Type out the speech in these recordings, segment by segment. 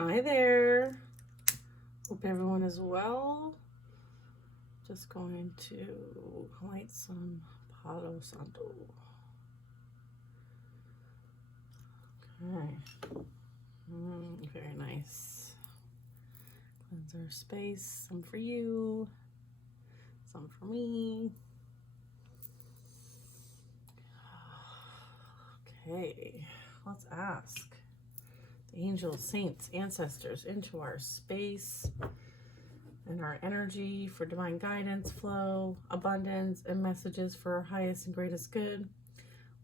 Hi there. Hope everyone is well. Just going to light some Palo Santo. Okay. Very nice. Cleanse our space. Some for you. Some for me. Okay. Let's ask the angels, saints, ancestors into our space and our energy for divine guidance, flow, abundance, and messages for our highest and greatest good.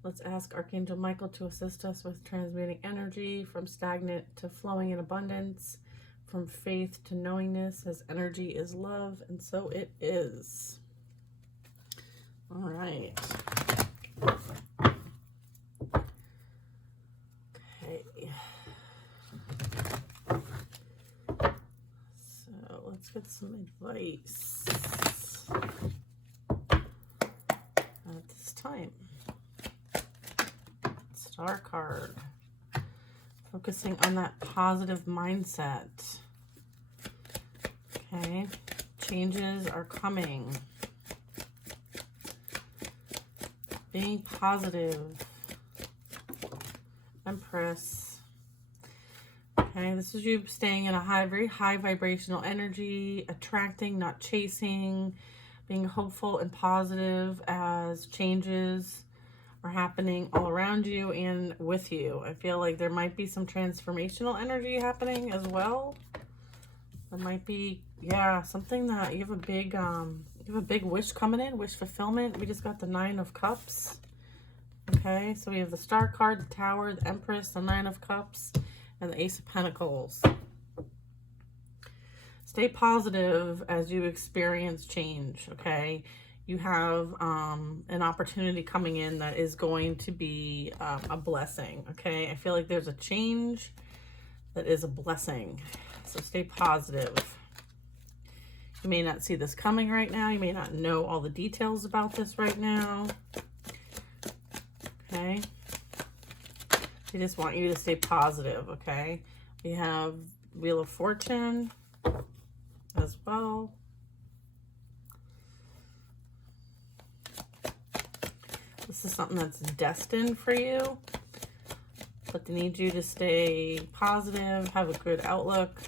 Let's ask Archangel Michael to assist us with transmuting energy from stagnant to flowing in abundance, from faith to knowingness, as energy is love, and so it is. All right. Okay. So let's get some advice at this time. Star card. Focusing on that positive mindset. Okay. Changes are coming. Being positive. Empress. Okay, this is you staying in a very high vibrational energy, attracting, not chasing, being hopeful and positive as changes are happening all around you and with you. I feel like there might be some transformational energy happening as well. There might be, yeah, something that you have a big wish coming in, wish fulfillment. We just got the 9 of Cups. Okay, so we have the Star card, the Tower, the Empress, the 9 of Cups, and the Ace of Pentacles. Stay positive as you experience change, okay? You have an opportunity coming in that is going to be a blessing, okay? I feel like there's a change that is a blessing, so stay positive. You may not see this coming right now. You may not know all the details about this right now, okay? I just want you to stay positive, okay? We have Wheel of Fortune as well. This is something that's destined for you, but they need you to stay positive, have a good outlook,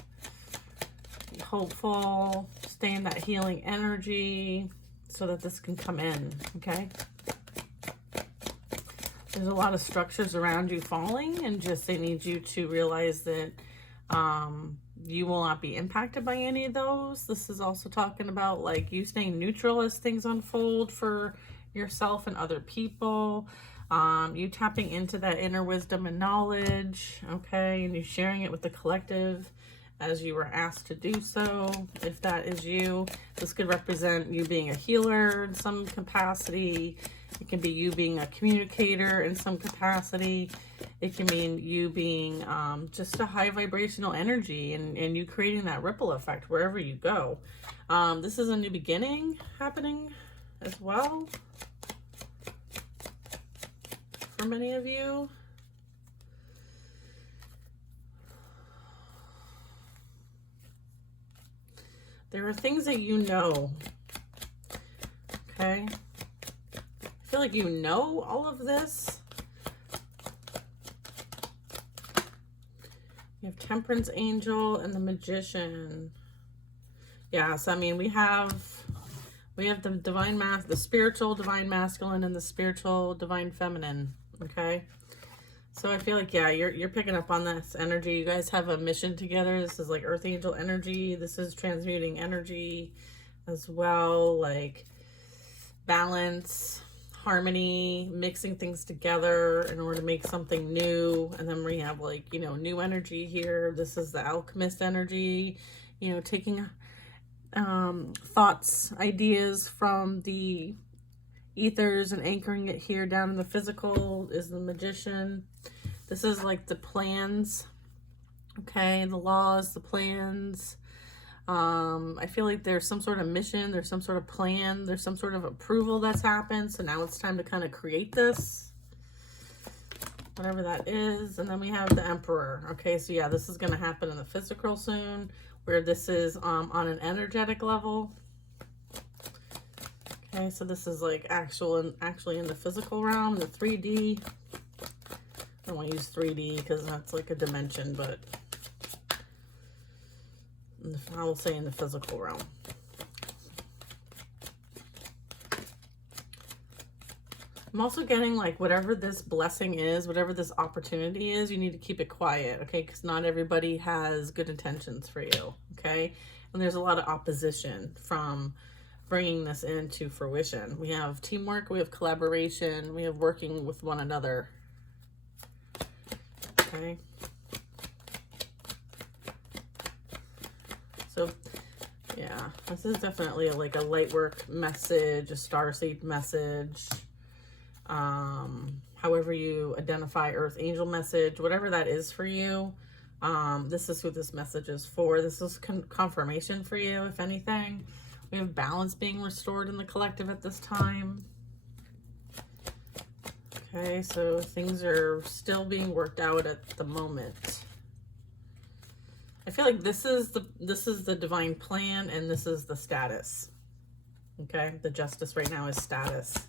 be hopeful, stay in that healing energy so that this can come in, okay? There's a lot of structures around you falling, and just they need you to realize that you will not be impacted by any of those. This is also talking about like you staying neutral as things unfold for yourself and other people. You tapping into that inner wisdom and knowledge, okay? And you sharing it with the collective as you were asked to do so. If that is you, this could represent you being a healer in some capacity. It can be you being a communicator in some capacity. It can mean you being just a high vibrational energy and you creating that ripple effect wherever you go. This is a new beginning happening as well for many of you. There are things that you know, okay? I feel like you know all of this. You have Temperance Angel and the Magician. Yeah, so I mean we have the divine the spiritual divine masculine and the spiritual divine feminine, okay? So I feel like, yeah, you're picking up on this energy. You guys have a mission together. This is like Earth Angel energy. This is transmuting energy as well, like balance, harmony, mixing things together in order to make something new. And then we have like, you know, new energy here. This is the alchemist energy, you know, taking thoughts, ideas from the ethers and anchoring it here down in the physical is the Magician. This is like the plans, okay, the laws, the plans. I feel like there's some sort of mission, there's some sort of plan, there's some sort of approval that's happened. So now it's time to kind of create this. whatever that is. And then we have the Emperor. Okay, so yeah, this is going to happen in the physical soon, where this is on an energetic level. Okay, so this is like actually in the physical realm, the 3D. I don't want to use 3D because that's like a dimension, but I will say in the physical realm. I'm also getting like whatever this blessing is, whatever this opportunity is, you need to keep it quiet, okay? Because not everybody has good intentions for you, okay? And there's a lot of opposition from bringing this into fruition. We have teamwork, we have collaboration, we have working with one another, okay? So yeah, this is definitely like a light work message, a starseed message. However you identify earth angel message, whatever that is for you, this is who this message is for. This is confirmation for you, if anything. We have balance being restored in the collective at this time. Okay, so things are still being worked out at the moment. I feel like this is the divine plan, and this is the status. Okay, the justice right now is status.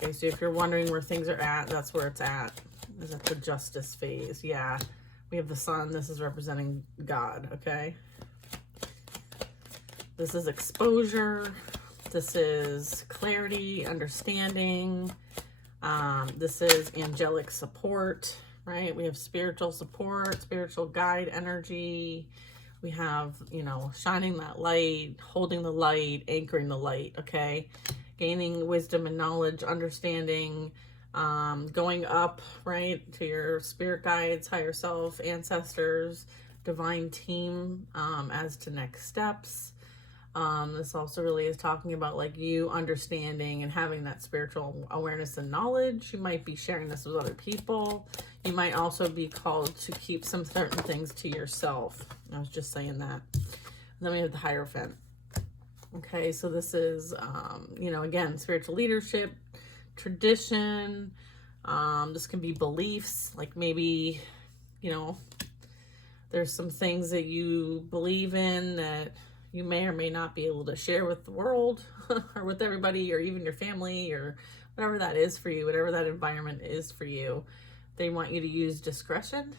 Okay, so if you're wondering where things are at, that's where it's at. Is at the justice phase. Yeah, we have the sun. This is representing God, okay? This is exposure. This is clarity, understanding. This is angelic support, right? We have spiritual support, spiritual guide energy. We have, you know, shining that light, holding the light, anchoring the light, okay? Gaining wisdom and knowledge, understanding, going up, right, to your spirit guides, higher self, ancestors, divine team, as to next steps. This also really is talking about like you understanding and having that spiritual awareness and knowledge. You might be sharing this with other people. You might also be called to keep some certain things to yourself. I was just saying that. And then we have the Hierophant. Okay, so this is, you know, again, spiritual leadership, tradition. This can be beliefs, like maybe, you know, there's some things that you believe in that you may or may not be able to share with the world or with everybody or even your family or whatever that is for you, whatever that environment is for you. They want you to use discretion.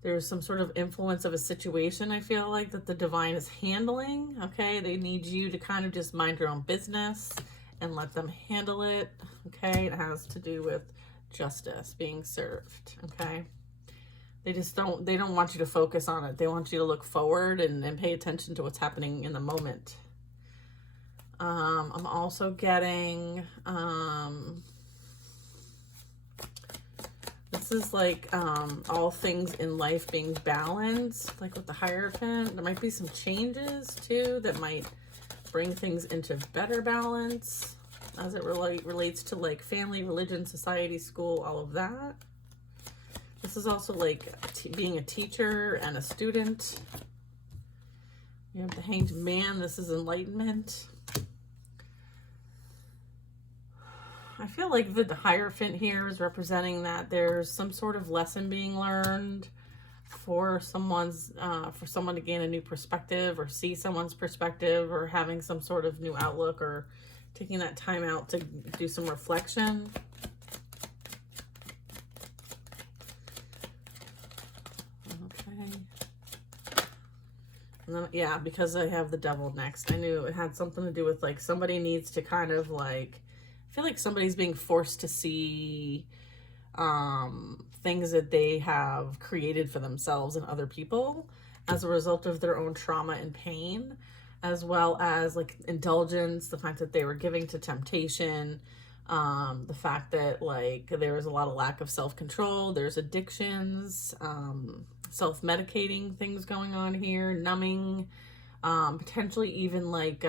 There's some sort of influence of a situation, I feel like, that the divine is handling, okay? They need you to kind of just mind your own business and let them handle it, okay? It has to do with justice being served, okay? They don't want you to focus on it. They want you to look forward and pay attention to what's happening in the moment. I'm also getting, this is like all things in life being balanced, like with the Hierophant. There might be some changes too that might bring things into better balance as it relates to like family, religion, society, school, all of that. This is also like being a teacher and a student. You have the Hanged Man. This is enlightenment. I feel like the Hierophant here is representing that there's some sort of lesson being learned for someone to gain a new perspective or see someone's perspective or having some sort of new outlook or taking that time out to do some reflection. And then, yeah, because I have the Devil next, I knew it had something to do with like somebody needs to kind of like, I feel like somebody's being forced to see things that they have created for themselves and other people as a result of their own trauma and pain, as well as like indulgence, the fact that they were giving to temptation, the fact that like there was a lot of lack of self-control, there's addictions, self-medicating things going on here, numbing, potentially even like,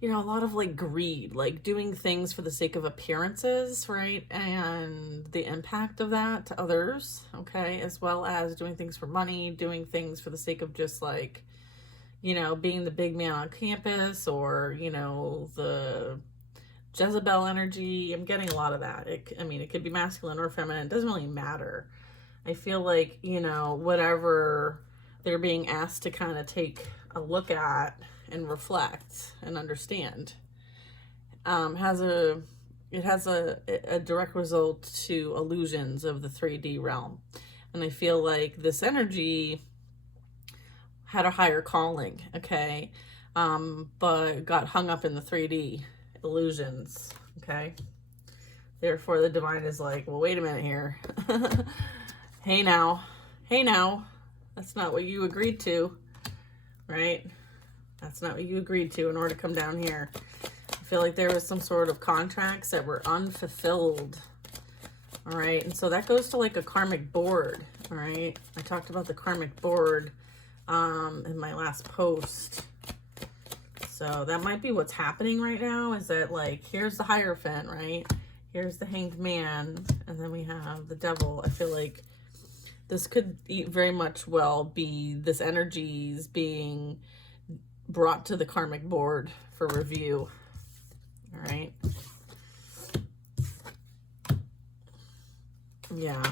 you know, a lot of like greed, like doing things for the sake of appearances, right? And the impact of that to others, okay? As well as doing things for money, doing things for the sake of just like, you know, being the big man on campus or, you know, the Jezebel energy. I'm getting a lot of that. I mean, it could be masculine or feminine. It doesn't really matter. I feel like, you know, whatever they're being asked to kind of take a look at and reflect and understand, it has a direct result to illusions of the 3D realm. And I feel like this energy had a higher calling, okay, but got hung up in the 3D illusions, okay? Therefore, the divine is like, well, wait a minute here. Hey now, that's not what you agreed to, right? That's not what you agreed to in order to come down here. I feel like there was some sort of contracts that were unfulfilled, all right? And so that goes to like a karmic board, all right? I talked about the karmic board in my last post. So that might be what's happening right now, is that like, here's the Hierophant, right? Here's the Hanged Man, and then we have the Devil. I feel like this could very much well be this energies being brought to the karmic board for review. All right. Yeah.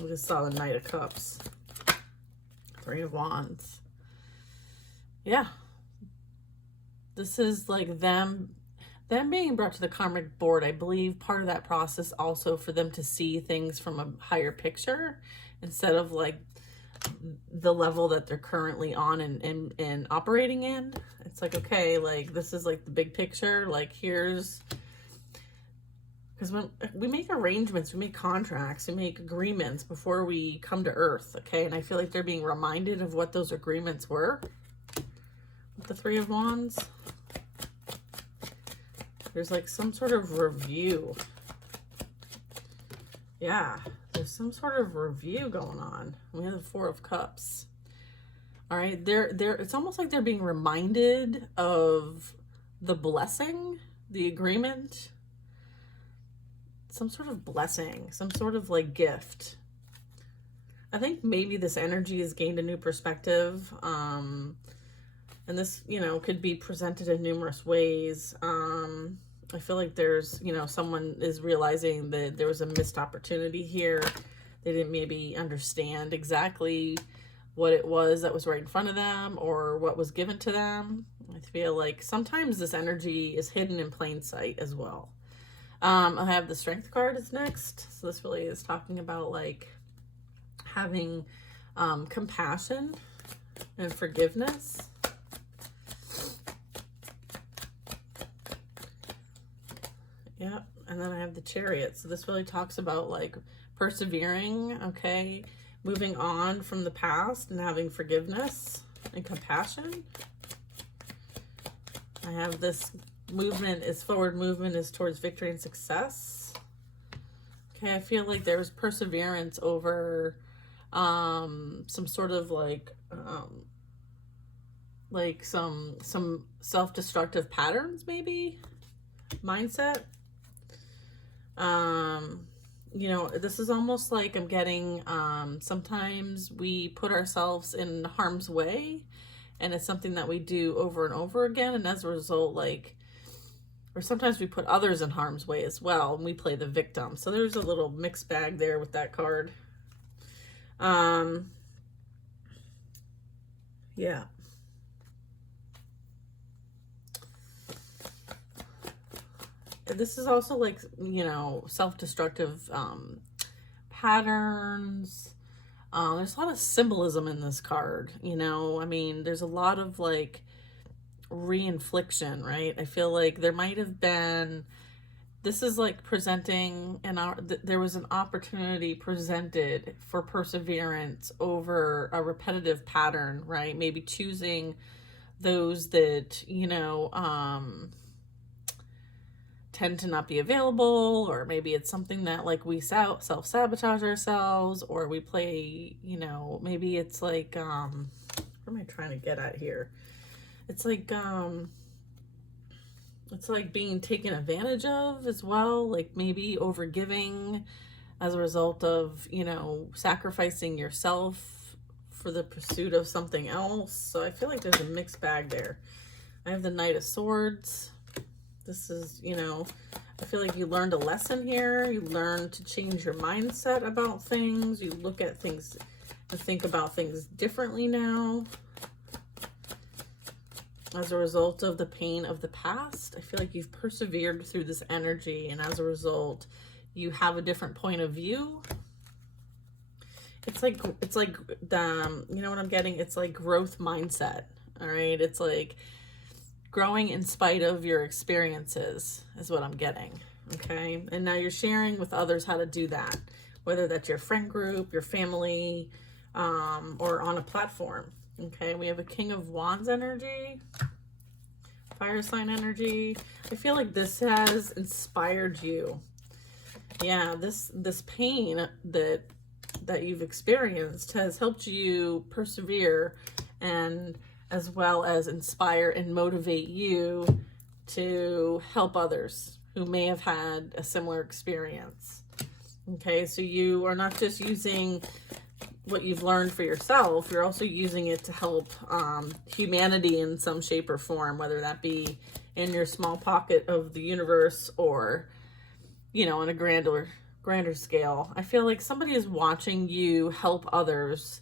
We just saw the Knight of Cups. Three of Wands. Yeah. This is like them being brought to the karmic board. I believe part of that process also for them to see things from a higher picture instead of like the level that they're currently on and operating in. It's like, okay, like this is like the big picture. Like here's, because when we make arrangements, we make contracts, we make agreements before we come to earth, okay? And I feel like they're being reminded of what those agreements were with the Three of Wands. There's like some sort of review. Yeah, there's some sort of review going on. We have the Four of Cups. All right, it's almost like they're being reminded of the blessing, the agreement, some sort of blessing, some sort of like gift. I think maybe this energy has gained a new perspective. And this, you know, could be presented in numerous ways. I feel like there's, you know, someone is realizing that there was a missed opportunity here. They didn't maybe understand exactly what it was that was right in front of them or what was given to them. I feel like sometimes this energy is hidden in plain sight as well. I have the Strength card is next. So this really is talking about like having compassion and forgiveness. Yeah, and then I have the Chariot. So this really talks about like persevering, okay, moving on from the past and having forgiveness and compassion. I have this forward movement is towards victory and success. Okay, I feel like there was perseverance over some sort of like some self-destructive patterns, maybe mindset. You know, this is almost like I'm getting, sometimes we put ourselves in harm's way and it's something that we do over and over again. And as a result, like, or sometimes we put others in harm's way as well and we play the victim. So there's a little mixed bag there with that card. Yeah. This is also like, you know, self-destructive patterns. There's a lot of symbolism in this card, you know. I mean, there's a lot of like re-infliction, right? I feel like there might have been, this is like presenting there was an opportunity presented for perseverance over a repetitive pattern, right? Maybe choosing those that, you know, tend to not be available, or maybe it's something that like we self-sabotage ourselves, or we play, you know, maybe it's like, what am I trying to get at here? It's like being taken advantage of as well, like maybe overgiving as a result of, you know, sacrificing yourself for the pursuit of something else. So I feel like there's a mixed bag there. I have the Knight of Swords. This is, you know, I feel like you learned a lesson here. You learned to change your mindset about things. You look at things and think about things differently now. As a result of the pain of the past, I feel like you've persevered through this energy, and as a result, you have a different point of view. It's like the, you know what I'm getting? It's like growth mindset, all right? It's like growing in spite of your experiences is what I'm getting, okay? And now you're sharing with others how to do that, whether that's your friend group, your family, or on a platform, okay? We have a King of Wands energy, fire sign energy. I feel like this has inspired you. Yeah, this pain that you've experienced has helped you persevere, and as well as inspire and motivate you to help others who may have had a similar experience. Okay, so you are not just using what you've learned for yourself, you're also using it to help humanity in some shape or form, whether that be in your small pocket of the universe or, you know, on a grander scale. I feel like somebody is watching you help others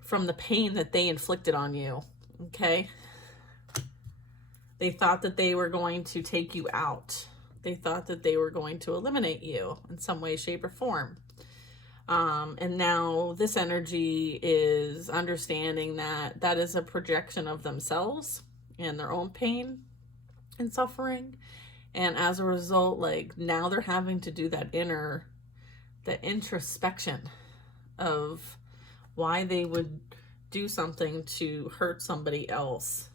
from the pain that they inflicted on you, okay? They thought that they were going to take you out. They thought that they were going to eliminate you in some way, shape, or form. And now this energy is understanding that that is a projection of themselves and their own pain and suffering. And as a result, like, now they're having to do that introspection of why they would do something to hurt somebody else.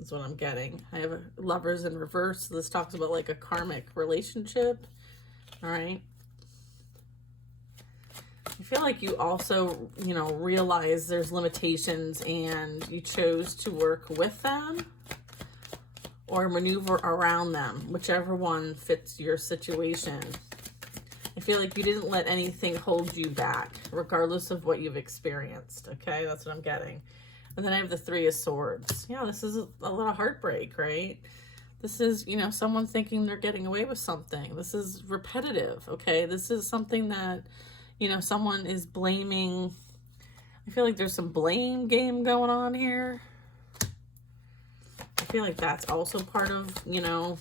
Is what I'm getting. I have a Lovers in reverse. So this talks about like a karmic relationship. All right. I feel like you also, you know, realize there's limitations and you chose to work with them or maneuver around them, whichever one fits your situation. I feel like you didn't let anything hold you back, regardless of what you've experienced. Okay, that's what I'm getting. And then I have the Three of Swords. Yeah, this is a little heartbreak, right? This is, you know, someone thinking they're getting away with something. This is repetitive, okay? This is something that, you know, someone is blaming. I feel like there's some blame game going on here. I feel like that's also part of, you know,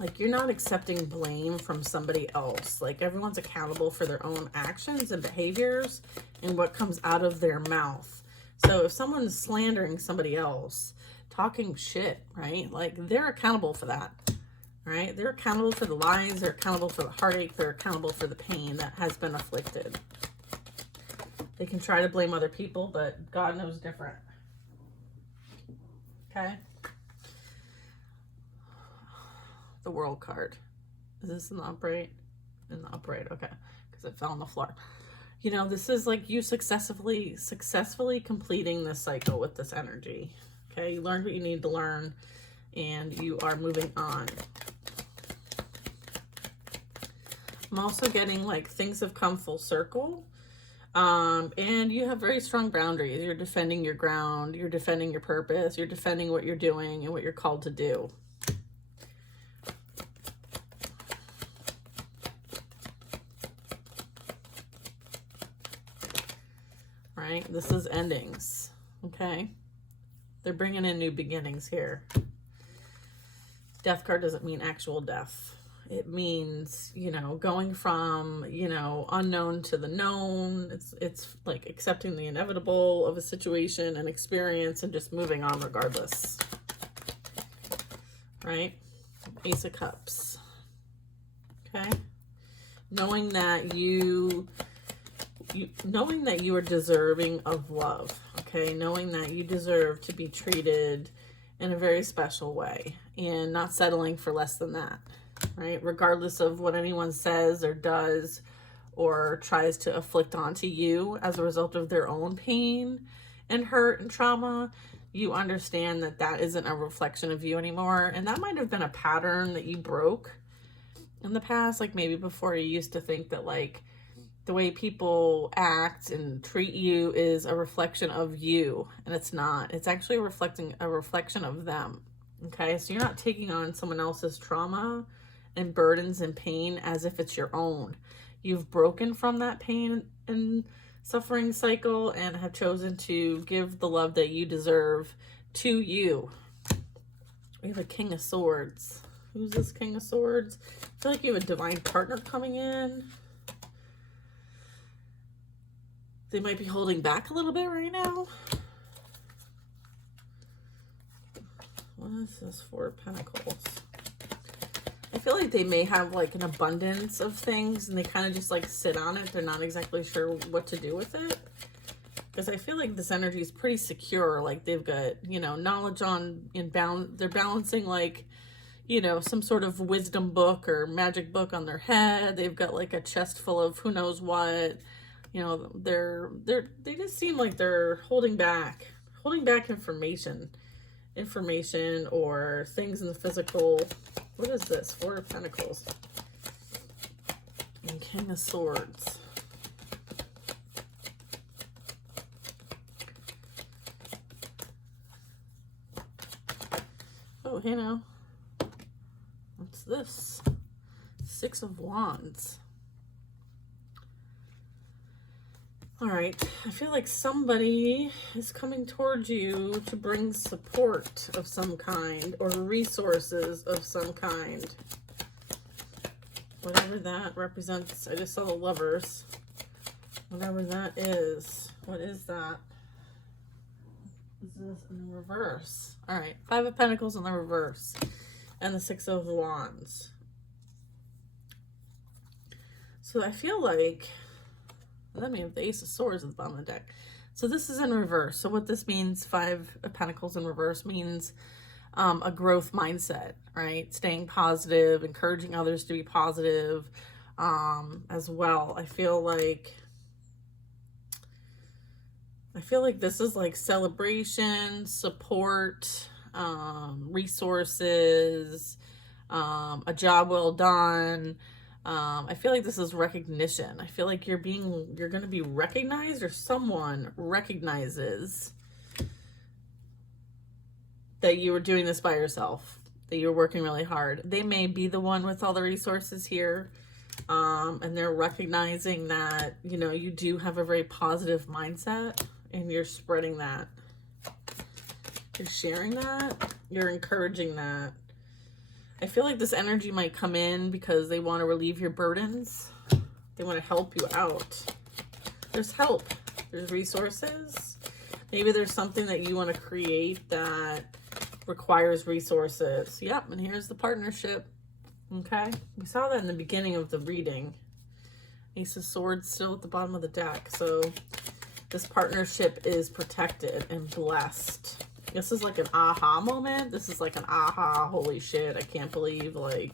like you're not accepting blame from somebody else. Like everyone's accountable for their own actions and behaviors and what comes out of their mouth. So if someone's slandering somebody else, talking shit, right? Like they're accountable for that, right? They're accountable for the lies. They're accountable for the heartache. They're accountable for the pain that has been afflicted. They can try to blame other people, but God knows different. Okay. The World card. Is this in the upright? In the upright, okay. Because it fell on the floor. You know, this is like you successfully completing this cycle with this energy. Okay, you learned what you need to learn and you are moving on. I'm also getting like things have come full circle. And you have very strong boundaries. You're defending your ground, you're defending your purpose, you're defending what you're doing and what you're called to do. Right? This is endings, okay? They're bringing in new beginnings here. Death card doesn't mean actual death. It means, you know, going from, you know, unknown to the known. It's like accepting the inevitable of a situation and experience and just moving on regardless. Right? Ace of Cups. Okay? Knowing that you are deserving of love. Okay? Knowing that you deserve to be treated in a very special way and not settling for less than that. Right? Regardless of what anyone says or does or tries to afflict onto you as a result of their own pain and hurt and trauma, you understand that that isn't a reflection of you anymore. And that might have been a pattern that you broke in the past. Like maybe before you used to think that like, the way people act and treat you is a reflection of you, and it's not. It's actually reflecting a reflection of them. Okay, so you're not taking on someone else's trauma and burdens and pain as if it's your own. You've broken from that pain and suffering cycle and have chosen to give the love that you deserve to you. We have a King of Swords. Who's this King of Swords? I feel like you have a divine partner coming in. They might be holding back a little bit right now. What is this Four of Pentacles? I feel like they may have like an abundance of things and they kind of just like sit on it. They're not exactly sure what to do with it. Because I feel like this energy is pretty secure. Like they've got, you know, knowledge on in balance. They're balancing like, you know, some sort of wisdom book or magic book on their head. They've got like a chest full of who knows what. You know, they just seem like they're holding back information or things in the physical. What is this? Four of Pentacles and King of Swords. Oh, hey now. What's this? Six of Wands. All right, I feel like somebody is coming towards you to bring support of some kind or resources of some kind. Whatever that represents. I just saw the Lovers. Whatever that is. What is that? Is this in reverse? All right, Five of Pentacles in the reverse and the Six of Wands. So I feel like, then we have the Ace of Swords at the bottom of the deck. So this is in reverse. So what this means, Five of Pentacles in reverse, means a growth mindset, right? Staying positive, encouraging others to be positive as well. I feel like this is like celebration, support, resources, a job well done. I feel like this is recognition. I feel like you're going to be recognized, or someone recognizes that you were doing this by yourself, that you're working really hard. They may be the one with all the resources here. And they're recognizing that, you know, you do have a very positive mindset and you're spreading that. You're sharing that. You're encouraging that. I feel like this energy might come in because they want to relieve your burdens. They want to help you out. There's help. There's resources. Maybe there's something that you want to create that requires resources. Yep, and here's the partnership. Okay, we saw that in the beginning of the reading. Ace of Swords still at the bottom of the deck. So this partnership is protected and blessed. This is like an aha moment. This is like an aha, holy shit, I can't believe like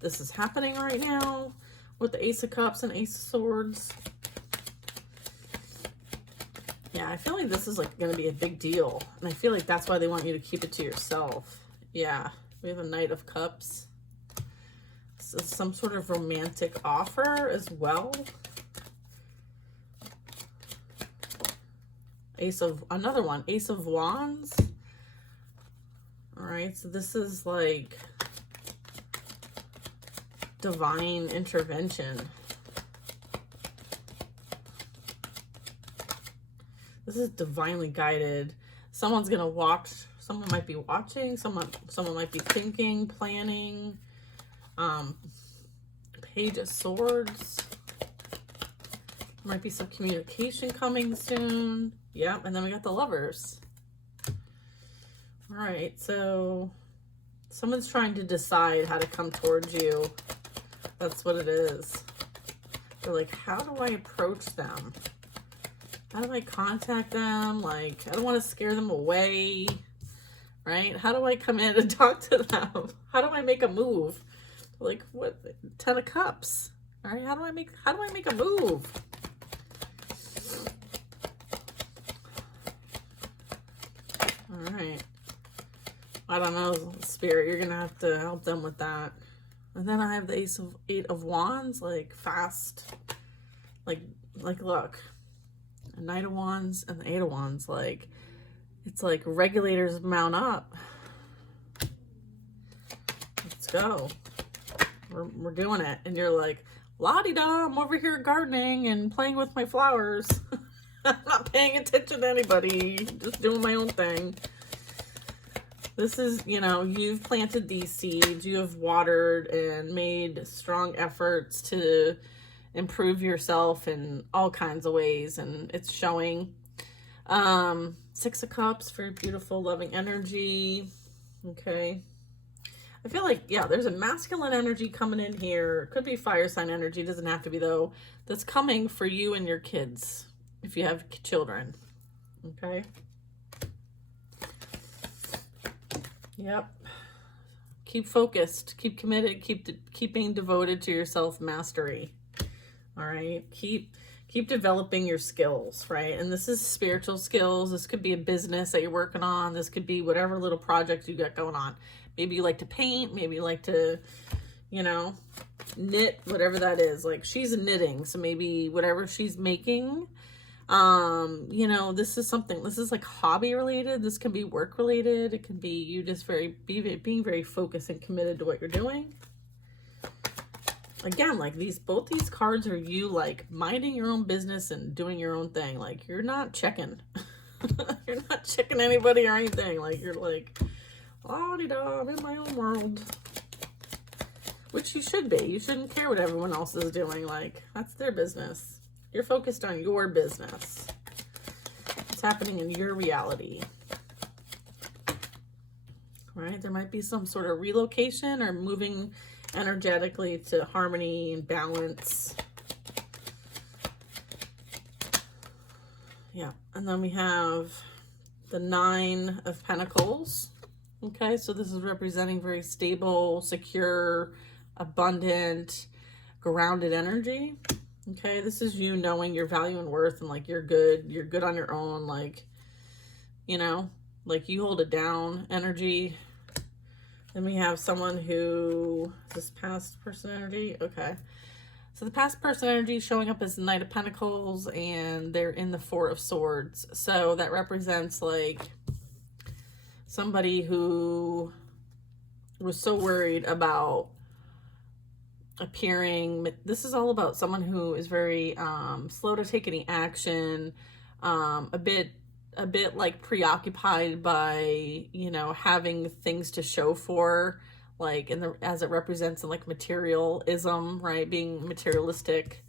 this is happening right now with the Ace of Cups and Ace of Swords. Yeah, I feel like this is like going to be a big deal. And I feel like that's why they want you to keep it to yourself. Yeah, we have a Knight of Cups. This is some sort of romantic offer as well. Another one, Ace of Wands. All right, so this is like divine intervention. This is divinely guided. Someone's gonna watch. Someone might be watching. Someone might be thinking, planning. Page of Swords. There might be some communication coming soon. Yep, and then we got the Lovers. All right, so someone's trying to decide how to come towards you. That's what it is. They're like, how do I approach them? How do I contact them? Like, I don't want to scare them away, right? How do I come in and talk to them? How do I make a move? Like, what? 10 of Cups. All right, how do I make a move? All right. I don't know, Spirit, you're gonna have to help them with that. And then I have the Eight of Wands, like fast, Like look, a Knight of Wands and the Eight of Wands, like, it's like regulators mount up. Let's go. We're doing it. And you're like, la-di-da, I'm over here gardening and playing with my flowers. I'm not paying attention to anybody, just doing my own thing. This is, you know, you've planted these seeds, you have watered and made strong efforts to improve yourself in all kinds of ways, and it's showing. Six of Cups for beautiful, loving energy. Okay. I feel like, yeah, there's a masculine energy coming in here. It could be fire sign energy, doesn't have to be though. That's coming for you and your kids, if you have children. Okay. Yep. Keep focused, keep committed, keep being devoted to your self-mastery. All right. Keep developing your skills, right? And this is spiritual skills. This could be a business that you're working on. This could be whatever little project you got going on. Maybe you like to paint, maybe you like to, you know, knit, whatever that is. Like, she's knitting, so maybe whatever she's making, you know, this is like hobby related. This can be work related. It can be you just being very focused and committed to what you're doing. Again, like both these cards are you like minding your own business and doing your own thing. Like, you're not checking. You're not checking anybody or anything. Like, you're like, oh, I'm in my own world. Which you should be. You shouldn't care what everyone else is doing. Like, that's their business. You're focused on your business. What's happening in your reality. Right? There might be some sort of relocation or moving energetically to harmony and balance. Yeah. And then we have the Nine of Pentacles. Okay. So this is representing very stable, secure, abundant, grounded energy. Okay, this is you knowing your value and worth, and like you're good on your own, like, you know, like you hold it down energy. Then we have someone who, is this past person energy? Okay, so the past person energy is showing up as the Knight of Pentacles, and they're in the Four of Swords. So that represents like somebody who was so worried about appearing. This is all about someone who is very slow to take any action, a bit like preoccupied by, you know, having things to show for, like as it represents in like materialism, right? Being materialistic.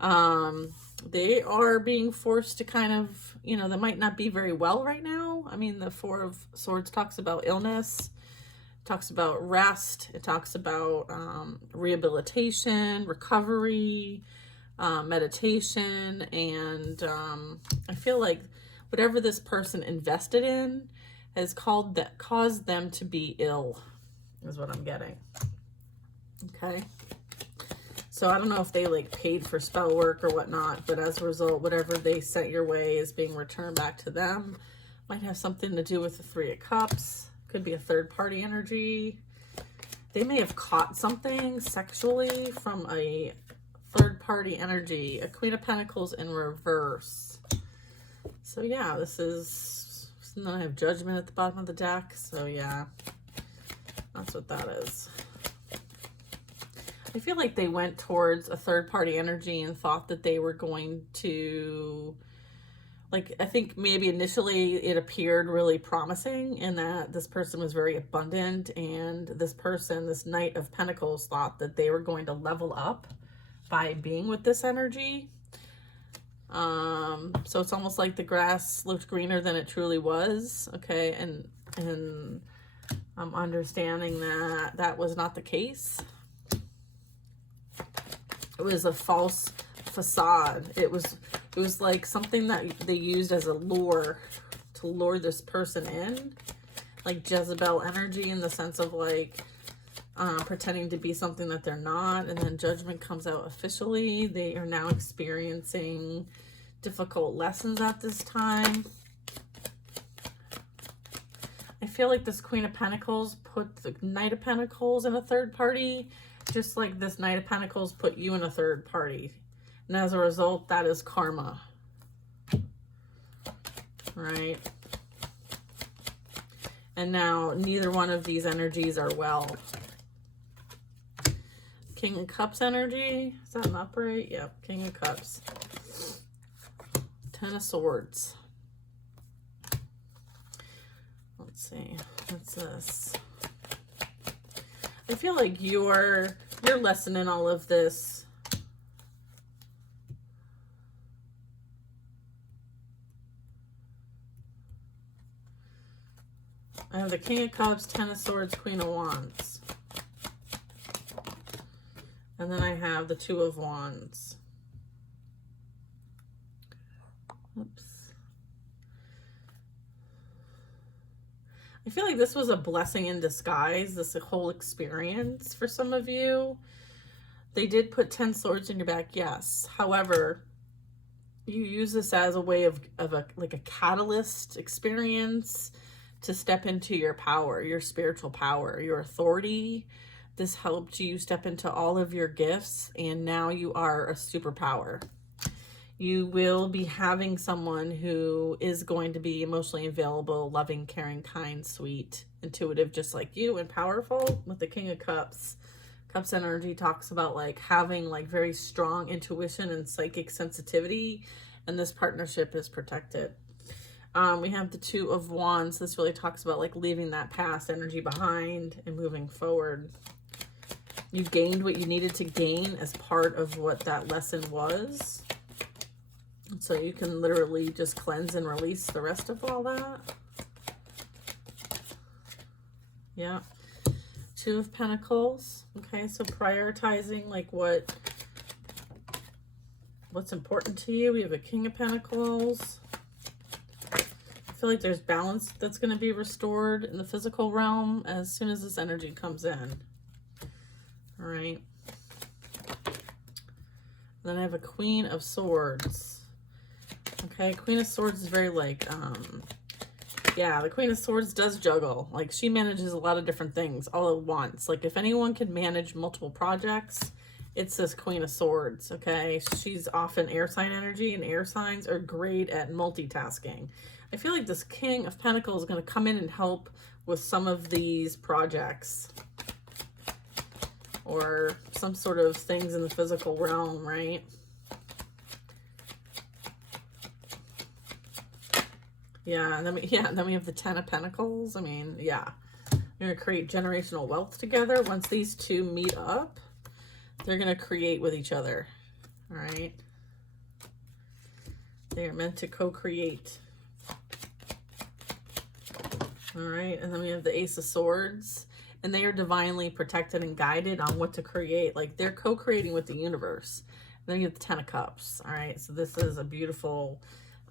They are being forced to kind of, you know, they might not be very well right now. I mean, the Four of Swords talks about illness. Talks about rest. It talks about rehabilitation, recovery, meditation, and I feel like whatever this person invested in has caused them to be ill, is what I'm getting. Okay. So I don't know if they like paid for spell work or whatnot, but as a result, whatever they sent your way is being returned back to them. Might have something to do with the Three of Cups. Could be a third-party energy. They may have caught something sexually from a third-party energy. A Queen of Pentacles in reverse. So yeah, this is... And then I have Judgment at the bottom of the deck. So yeah, that's what that is. I feel like they went towards a third-party energy and thought that they were going to... Like, I think maybe initially it appeared really promising in that this person was very abundant, and this person, this Knight of Pentacles, thought that they were going to level up by being with this energy. So it's almost like the grass looked greener than it truly was. Okay. And I'm understanding that that was not the case. It was a false facade. It was like something that they used as a lure to lure this person in, like Jezebel energy, in the sense of like pretending to be something that they're not. And then Judgment comes out officially. They are now experiencing difficult lessons at this time. I feel like this Queen of Pentacles put the Knight of Pentacles in a third party, just like this Knight of Pentacles put you in a third party. And as a result, that is karma. Right? And now neither one of these energies are well. King of Cups energy. Is that an upright? Yep. King of Cups. Ten of Swords. Let's see. What's this? I feel like your lesson in all of this I have the King of Cups, Ten of Swords, Queen of Wands. And then I have the Two of Wands. Oops. I feel like this was a blessing in disguise, this whole experience for some of you. They did put 10 swords in your back, yes. However, you use this as a way of like a catalyst experience to step into your power, your spiritual power, your authority. This helped you step into all of your gifts, and now you are a superpower. You will be having someone who is going to be emotionally available, loving, caring, kind, sweet, intuitive, just like you, and powerful. With the King of Cups. Cups energy talks about like having like very strong intuition and psychic sensitivity, and this partnership is protected. We have the Two of Wands. This really talks about like leaving that past energy behind and moving forward. You gained what you needed to gain as part of what that lesson was. So you can literally just cleanse and release the rest of all that. Yeah. Two of Pentacles. Okay, so prioritizing like what's important to you. We have a King of Pentacles. I feel like there's balance that's going to be restored in the physical realm as soon as this energy comes in. All right. Then I have a Queen of Swords. Okay, Queen of Swords is very like, yeah, the Queen of Swords does juggle. Like, she manages a lot of different things all at once. Like, if anyone can manage multiple projects, it's this Queen of Swords, okay? She's often air sign energy, and air signs are great at multitasking. I feel like this King of Pentacles is going to come in and help with some of these projects. Or some sort of things in the physical realm, right? Yeah, and then we have the Ten of Pentacles. I mean, yeah. You're going to create generational wealth together. Once these two meet up, they're going to create with each other. All right? They are meant to co-create. All right, and then we have the Ace of Swords. And they are divinely protected and guided on what to create. Like, they're co-creating with the universe. And then you have the Ten of Cups. All right, so this is a beautiful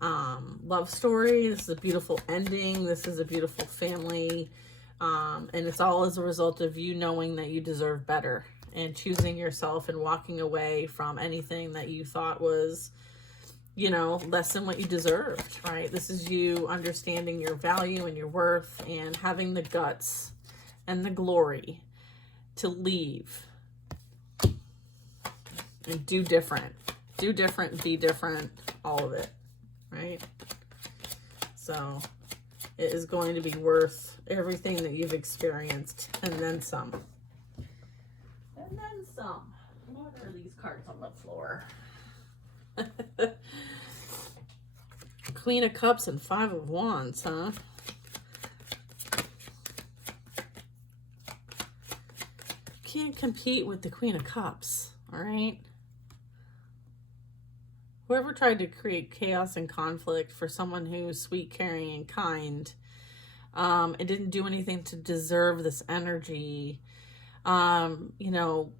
love story. This is a beautiful ending. This is a beautiful family. And it's all as a result of you knowing that you deserve better and choosing yourself and walking away from anything that you thought was, you know, less than what you deserved, right? This is you understanding your value and your worth and having the guts and the glory to leave and do different, be different, all of it. Right? So it is going to be worth everything that you've experienced, and then some. And then some. What are these cards on the floor? Queen of Cups and Five of Wands, huh? Can't compete with the Queen of Cups, all right? Whoever tried to create chaos and conflict for someone who's sweet, caring, and kind, and didn't do anything to deserve this energy, you know,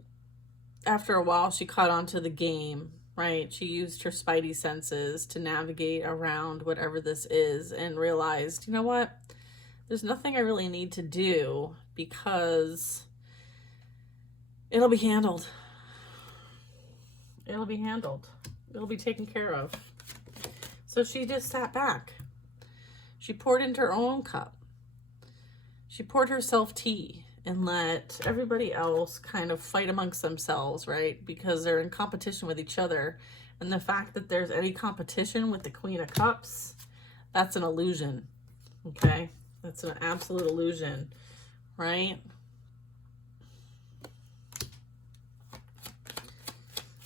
after a while she caught on to the game, right? She used her spidey senses to navigate around whatever this is and realized, you know what? There's nothing I really need to do because it'll be handled. It'll be handled. It'll be taken care of. So she just sat back. She poured into her own cup. She poured herself tea and let everybody else kind of fight amongst themselves, right? Because they're in competition with each other. And the fact that there's any competition with the Queen of Cups, that's an illusion, okay? That's an absolute illusion, right?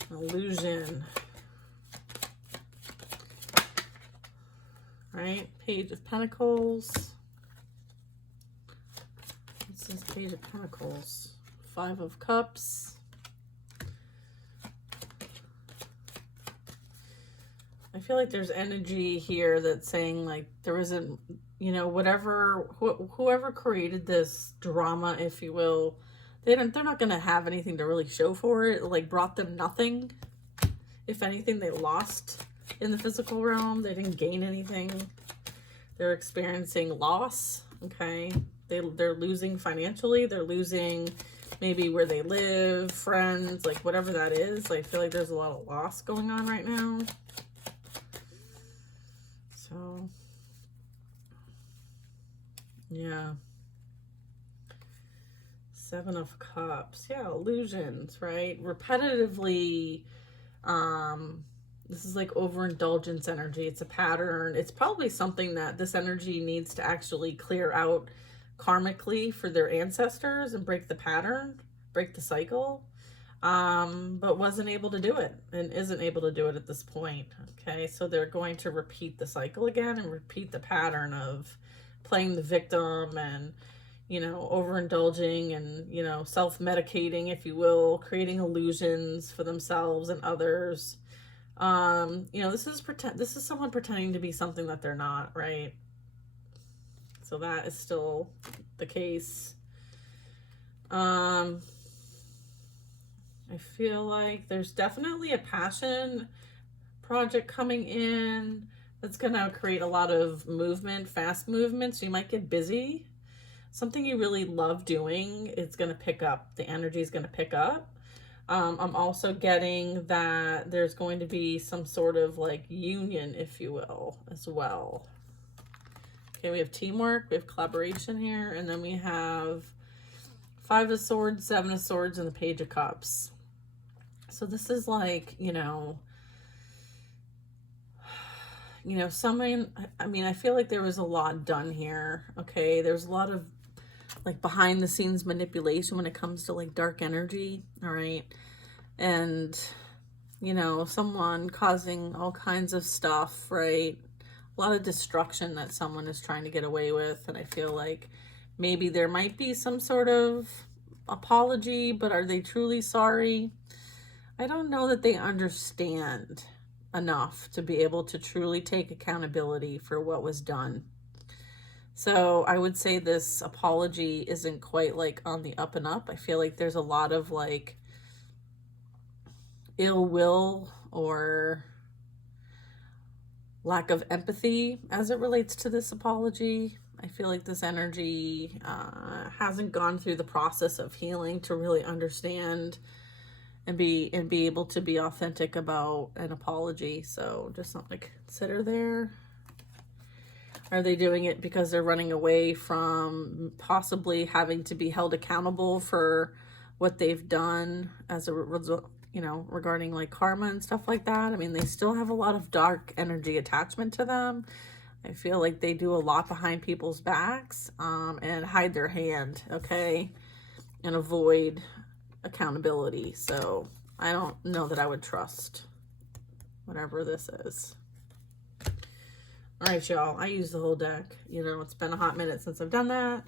Illusion. Right? Page of Pentacles. This is Page of Pentacles. 5 of Cups. I feel like there's energy here that's saying like there isn't, you know, whatever, whoever created this drama, if you will, they're not going to have anything to really show for it. It like brought them nothing. If anything, they lost in the physical realm. They didn't gain anything. They're experiencing loss, okay? They're losing financially. They're losing maybe where they live, friends, like whatever that is. I feel like there's a lot of loss going on right now. So, yeah. 7 of Cups. Yeah, illusions, right? Repetitively, this is like overindulgence energy. It's a pattern. It's probably something that this energy needs to actually clear out karmically for their ancestors and break the pattern, break the cycle, but wasn't able to do it and isn't able to do it at this point. Okay, so they're going to repeat the cycle again and repeat the pattern of playing the victim and, you know, overindulging and, you know, self-medicating, if you will, creating illusions for themselves and others. You know, this is someone pretending to be something that they're not, right? So that is still the case. I feel like there's definitely a passion project coming in that's going to create a lot of movement, fast movement. So you might get busy. Something you really love doing, it's going to pick up. The energy is going to pick up. I'm also getting that there's going to be some sort of like union, if you will, as well. Okay, we have teamwork, we have collaboration here, and then we have 5 of Swords, 7 of Swords, and the Page of Cups. So this is like, you know, someone, I mean, I feel like there was a lot done here, okay? There's a lot of like behind the scenes manipulation when it comes to like dark energy, all right? And, you know, someone causing all kinds of stuff, right? A lot of destruction that someone is trying to get away with. And I feel like maybe there might be some sort of apology, but are they truly sorry? I don't know that they understand enough to be able to truly take accountability for what was done. So I would say this apology isn't quite like on the up and up. I feel like there's a lot of like ill will or lack of empathy as it relates to this apology. I feel like this energy hasn't gone through the process of healing to really understand and be able to be authentic about an apology. So just something to consider there. Are they doing it because they're running away from possibly having to be held accountable for what they've done as a result, you know, regarding like karma and stuff like that? I mean, they still have a lot of dark energy attachment to them. I feel like they do a lot behind people's backs and hide their hand, okay, and avoid accountability. So I don't know that I would trust whatever this is. All right, y'all, I used the whole deck. You know, it's been a hot minute since I've done that.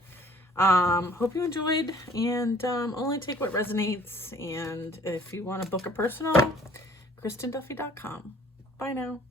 Hope you enjoyed, and only take what resonates. And if you want to book a personal, KristenDuffy.com. Bye now.